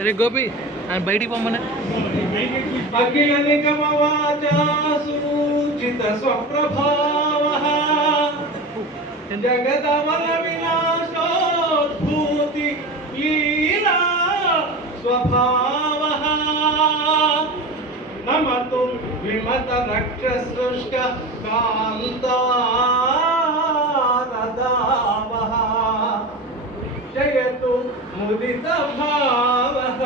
అరే గోపి బయటికి పొమ్మనే అఖిల నిగమ వాచా సుచిత స్వప్రభావః జగదమల వినాశోద్భూతి లీలా స్వభావః నమతు విమత రక్షసృష్ట కాంతారదావః జయతు ముదిత భావః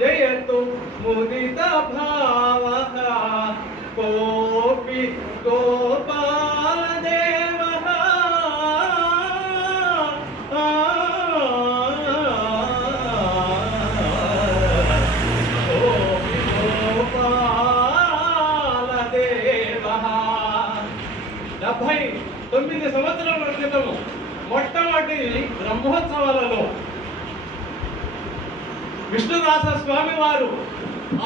జయతు ముదిత భావః కోపి గోపాల దేవః కోపి గోపాల దేవః 79 సంవత్సరాల క్రితము మొట్టమొదటి బ్రహ్మోత్సవాలలో విష్ణుదాస స్వామి వారు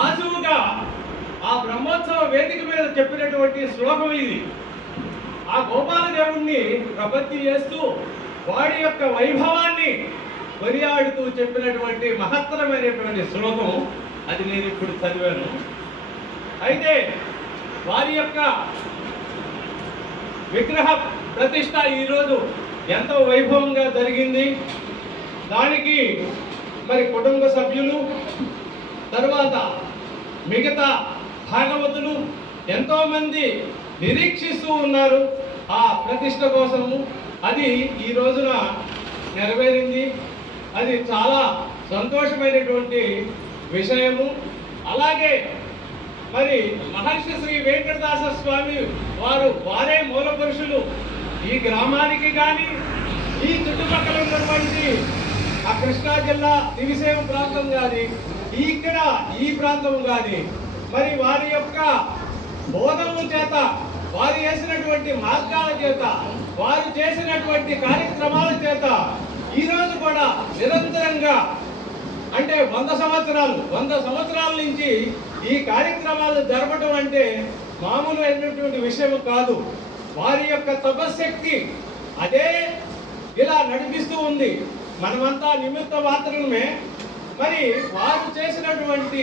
ఆశువుగా ఆ బ్రహ్మోత్సవ వేదిక మీద చెప్పినటువంటి శ్లోకం ఇది. ఆ గోపాలదేవుణ్ణి ప్రపత్తి చేస్తూ వాడి యొక్క వైభవాన్ని కొనియాడుతూ చెప్పినటువంటి మహత్తరమైనటువంటి శ్లోకం అది నేను ఇప్పుడు చదివాను. అయితే వారి యొక్క విగ్రహ ప్రతిష్ట ఈరోజు ఎంతో వైభవంగా జరిగింది. దానికి మరి కుటుంబ సభ్యులు తర్వాత మిగతా భాగవతులు ఎంతోమంది నిరీక్షిస్తూ ఉన్నారు ఆ ప్రతిష్ట కోసము. అది ఈ రోజున నెరవేరింది. అది చాలా సంతోషమైనటువంటి విషయము. అలాగే మరి మహర్షి శ్రీ వెంకటదాస స్వామి వారే మూల పురుషులు. ఈ గ్రామానికి కానీ ఈ చుట్టుపక్కల ఉన్నటువంటి ఆ కృష్ణా జిల్లా దివిసేమ ప్రాంతం కానీ ఇక్కడ ఈ ప్రాంతం కానీ మరి వారి యొక్క బోధముల చేత వారు చేసినటువంటి మార్గాల చేత వారు చేసినటువంటి కార్యక్రమాల చేత ఈరోజు కూడా నిరంతరంగా అంటే 100 సంవత్సరాల నుంచి ఈ కార్యక్రమాలు జరపడం అంటే మామూలు అయినటువంటి విషయం కాదు. వారి యొక్క తపశక్తి అదే ఇలా నడిపిస్తూ ఉంది. మనమంతా నిమిత్త మాత్రమే. మరి వారు చేసినటువంటి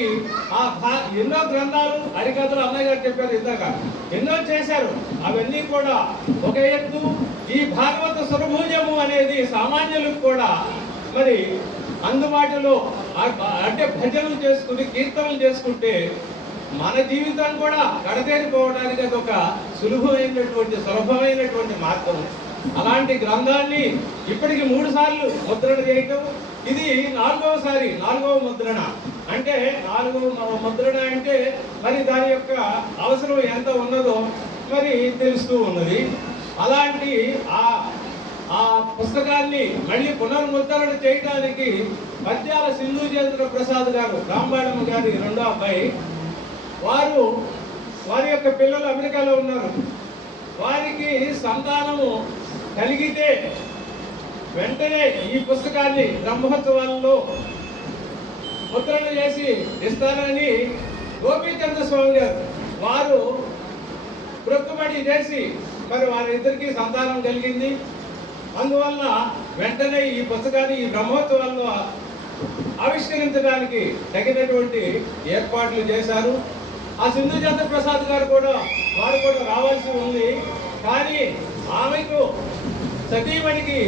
ఎన్నో గ్రంథాలు హరికథలు అన్నయ్య గారు చెప్పారు ఇందాక ఎన్నో చేశారు. అవన్నీ కూడా ఒక ఎత్తు. ఈ భాగవత సురభుజము అనేది సామాన్యులకు కూడా మరి అందుబాటులో అంటే భజనలు చేసుకుని కీర్తనలు చేసుకుంటే మన జీవితం కూడా గడతేరిపోవడానికి అది ఒక సులభమైనటువంటి మార్గం. అలాంటి గ్రంథాన్ని ఇప్పటికి 3 సార్లు ముద్రణ చేయటం, ఇది 4వ ముద్రణ. అంటే 4వ ముద్రణ అంటే మరి దాని యొక్క అవసరం ఎంత ఉన్నదో మరి తెలుస్తూ ఉన్నది. అలాంటి ఆ పుస్తకాన్ని మళ్ళీ పునర్ముద్రణ చేయడానికి పద్యాల సింధుజేంద్ర ప్రసాద్ గారు, రాంబాణమ్మ గారి 2వ అబ్బాయి, వారి యొక్క పిల్లలు అమెరికాలో ఉన్నారు. వారికి సంతానము కలిగితే వెంటనే ఈ పుస్తకాన్ని బ్రహ్మోత్సవాలలో ముద్రణ చేసి ఇస్తారని గోపీచంద్ర స్వామి గారు వారు మొక్కుబడి చేసి మరి వారిద్దరికీ సంతానం కలిగింది. అందువల్ల వెంటనే ఈ పుస్తకాన్ని ఈ బ్రహ్మోత్సవాల్లో ఆవిష్కరించడానికి తగినటువంటి ఏర్పాట్లు చేశారు. ఆ సింధుచంద్ర ప్రసాద్ గారు వారు కూడా రావాల్సి ఉంది. కానీ ఆమెకు సతీమణికి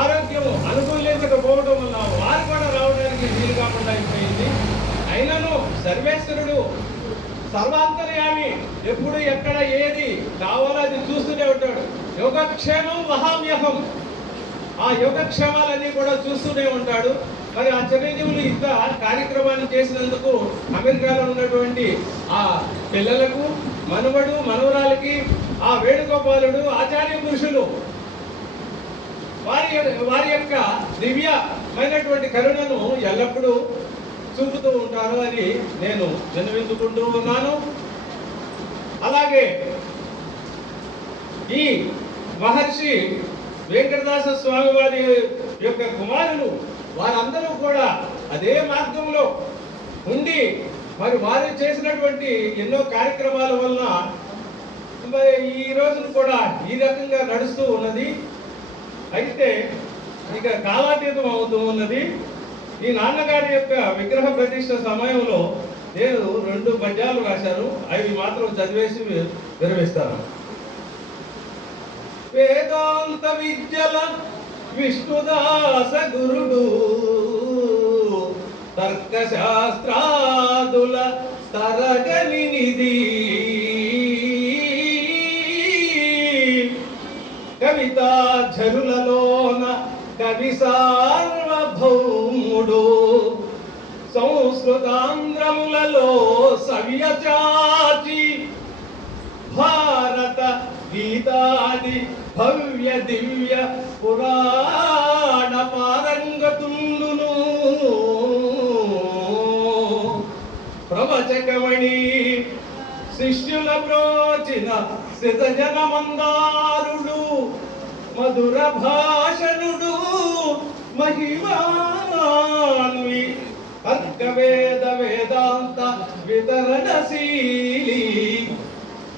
ఆరోగ్యం అనుకూలించకపోవడం వల్ల వారు కూడా రావడానికి వీలు కాకుండా అయిపోయింది. అయినను సర్వేశ్వరుడు సర్వాంతర్యామి, ఎప్పుడు ఎక్కడ ఏది కావాలో అది చూస్తూనే ఉంటాడు. యోగక్షేమం మహామ్యహం, ఆ యోగక్షేమాలన్నీ కూడా చూస్తూనే ఉంటాడు. మరి ఆ చిరంజీవులు ఇంత కార్యక్రమాన్ని చేసినందుకు అమెరికాలో ఉన్నటువంటి ఆ పిల్లలకు, మనుమడు మనవరాలకి, ఆ వేణుగోపాలుడు ఆచార్య పురుషులు వారి యొక్క దివ్యమైనటువంటి కరుణను ఎల్లప్పుడూ చూపుతూ ఉంటారు అని నేను విన్నవించుకుంటూ ఉన్నాను. అలాగే ఈ మహర్షి వెంకటదాస స్వామి వారి యొక్క కుమారులు వారందరూ కూడా అదే మార్గంలో ఉండి మరి వారు చేసినటువంటి ఎన్నో కార్యక్రమాల వలన మరి ఈ రోజున కూడా ఈ రకంగా నడుస్తూ ఉన్నది. అయితే ఇక కాలాతీతం అవుతూ ఉన్నది. ఈ నాన్నగారి యొక్క విగ్రహ ప్రతిష్ఠ సమయంలో నేను 2 పద్యాలు రాశాను, అవి మాత్రం చదివేసి విరమిస్తాను. వేదాంత విద్యల విష్ణుదాస గురుడు, తర్కశాస్త్రాదుల తరగని నిధి, కవితా ఝరులలోన కవి సార్వభౌముడు, సంస్కృతాంధ్రములలో సవ్యచాచి, భారత గీతాది భవ్య దివ్య పురాణ పారంగతుండును, ప్రవచకమణి శిష్యుల బ్రోచిన సితజన మందారుడు, మధుర భాషణుడు మహిమాన్వి, అర్కవేద వేదాంత వితరణశీలి,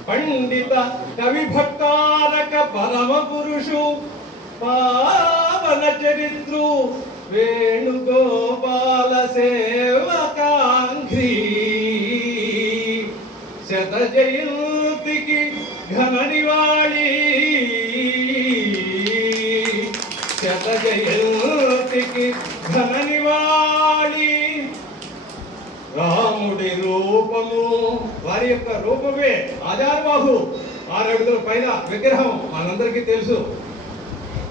పండిత కవి భక్తారక పరమ పురుషు, పావన చరిత్రు వేణుగోపాల సేవకాంఘ్రి, శత జయంతికి ఘన నివాళి, శత జయంతికి ఘన నివాళి. రాముడి రూపము, వారి యొక్క రూపమే ఆజానుబాహు, 6 అడుగుల పైన విగ్రహం మనందరికీ తెలుసు.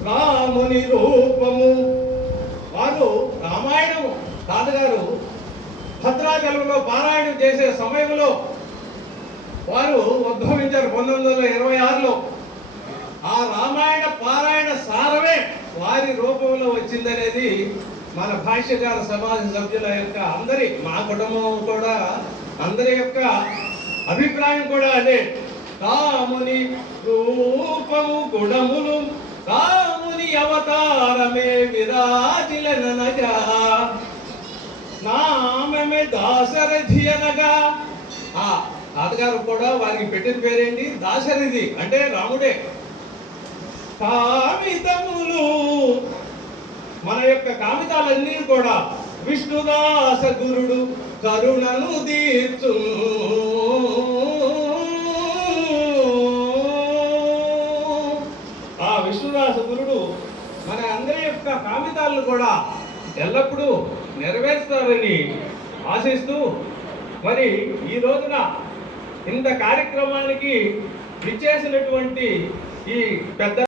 రాముని రూపము, వారు రామాయణము తాతగారు భద్రాచలంలో పారాయణం చేసే సమయంలో వారు ఉద్భవించారు 1926లో. ఆ రామాయణ పారాయణ సారమే వారి రూపంలో వచ్చిందనేది మన భాష్యకార సమాజ సభ్యుల యొక్క అందరి, మా కుటుంబం కూడా అందరి యొక్క అభిప్రాయం కూడా అదే. రాముని రూపము గుణములు, రాముని అవతారమే విరాజిలనగా, నామమే దాశరథి అనగా. ఆ తాతగారు కూడా వారికి పెట్టిన పేరేంటి? దాశరథి, అంటే రాముడే. కామితములు, మన యొక్క కామితాలన్నీ కూడా విష్ణుదాస గురుడు కరుణను తీర్చు, ఆ విష్ణుదాస గురుడు మన అందరి యొక్క కామితాలను కూడా ఎల్లప్పుడూ నెరవేరుస్తారని ఆశిస్తూ, మరి ఈ రోజున ఇంత కార్యక్రమానికి విచ్చేసినటువంటి ఈ పెద్ద